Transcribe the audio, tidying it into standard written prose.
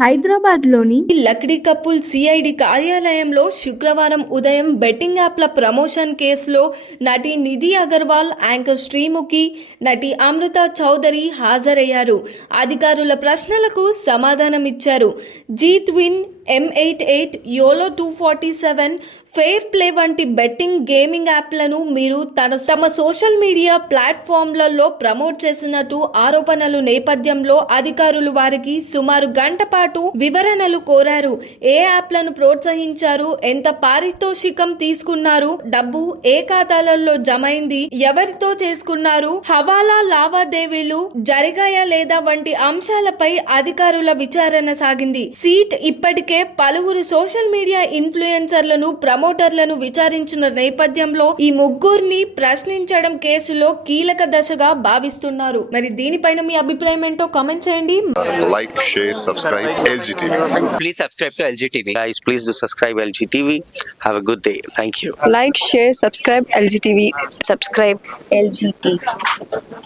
హైదరాబాద్లోని Lakdi couple CID కార్యాలయంలో శుక్రవారం ఉదయం బెట్టింగ్ యాప్ల ప్రమోషన్ కేసులో నటి నిధి అగర్వాల్, యాంకర్ శ్రీముఖి, నటి అమృత చౌదరి హాజరయ్యారు. అధికారుల ప్రశ్నలకు సమాధానమిచ్చారు. G Twin, M88, YOLO 247, fair play వంటి బెట్టింగ్ గేమింగ్ యాప్లను మీరు తమ సోషల్ మీడియా ప్లాట్ఫామ్లలో ప్రమోట్ చేసినట్టు ఆరోపణలు నేపథ్యంలో అధికారులు వారికి సుమారు గంట పాటు వివరణలు కోరారు. ఏ యాప్లను ప్రోత్సహించారు, ఎంత పారితోషికం తీసుకున్నారు, డబ్బు ఏ ఖాతాలలో జమైంది, ఎవరితో చేసుకున్నారు, హవాలా లావాదేవీలు జరిగాయా లేదా వంటి అంశాలపై అధికారుల విచారణ సాగింది. సీట్ ఇప్పటికే పలువురు సోషల్ మీడియా ఇన్ఫ్లుయెన్సర్లను, ప్రమోటర్లను విచారించిన నేపథ్యంలో ఈ ముగ్గురిని ప్రశ్నించడం కేసులో కీలక దశగా భావిస్తున్నారు. మరి దీనిపైన మీ అభిప్రాయం ఏంటో కామెంట్ చేయండి. Like, share, subscribe LGTV. Please subscribe to LGTV. Guys, please do subscribe LGTV. Have a good day. Thank you. Like, share, subscribe LGTV. Subscribe LGTV.